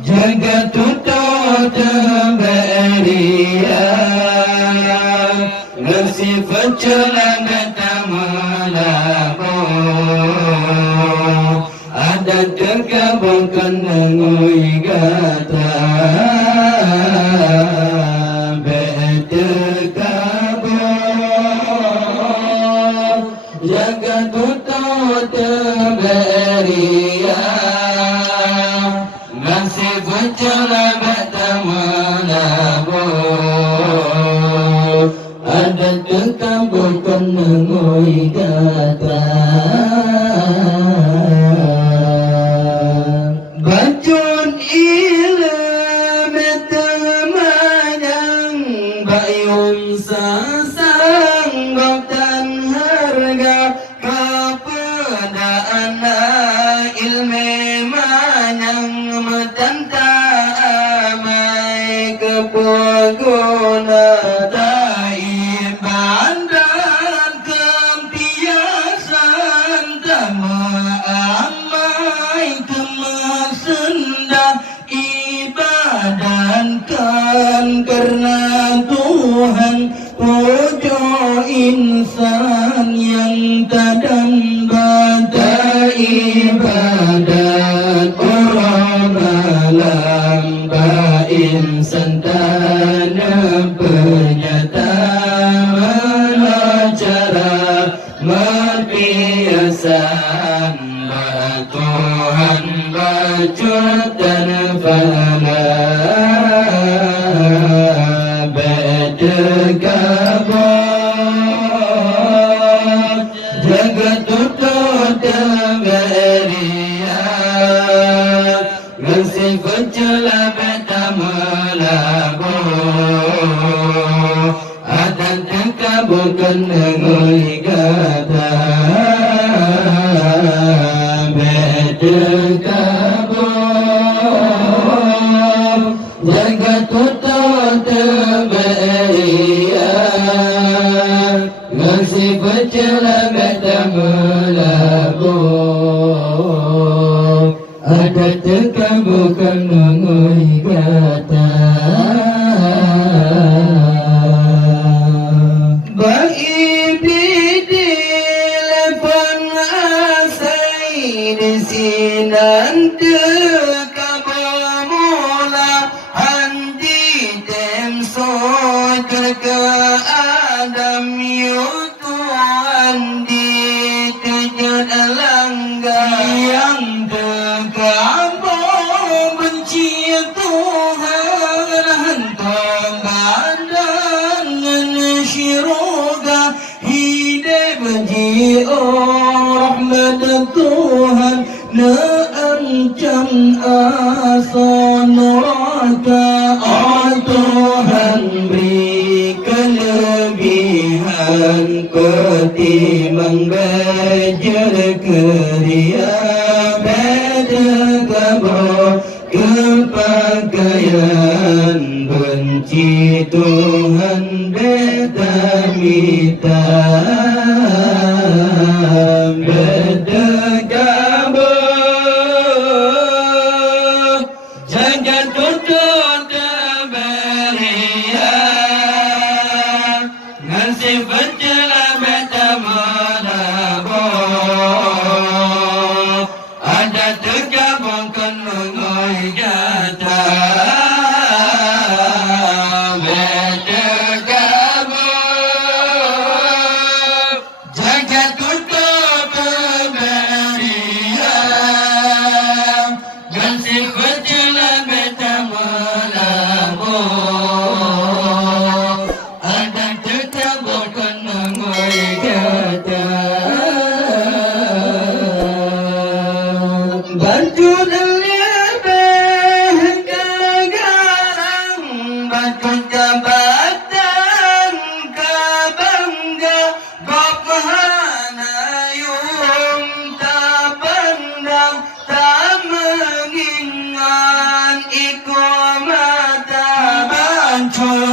Jagat tutot beria bersifat celana tamalabo ada tergabungkan ngui gata betekabur jagat tutot beria masih berjalan bertamalabo ada terkabulkan ngui gata bacun ilmu temanang bayum sasang dan harga kepada anak ilmu manang metanta amai kepeguna taiban dan kempiasan amai kemasenda ibadatkan karena Tuhan puja insan yang tadan bata ibadat orang alam ba insan tanah penyata cara mapiasan Tuhan bajut dan fala bedegabah jagat tutot beria bersifat celah betamalabo ada terkabulkan ngui gata bedegabah jagat tutot beria bersifat celah betamalabo ada terkabulkan ngui gata baik di telepon asai di sinan terkabul mula handi tem soy ke adam yutuan di tujuan langga yang terkabul benci Tuhan hantam badan syiroga hidup benci rahmat Tuhan na ancam asa neraka Tuhan beri kelebihan ketimbang bejer keria bedegabah kepakaian benci Tuhan beta mita bedegabah jagat tutot beria ngasih berjalan betamalabo ada tergabungkan ngui gata bedegabah jagat tutot beria ngasih berjalan betamalabo ada terkabulkan ngui gata bantu lebih kegarang batu jabatan kabangga baphana yung tabandang tamangingan iko mata bantu ছোট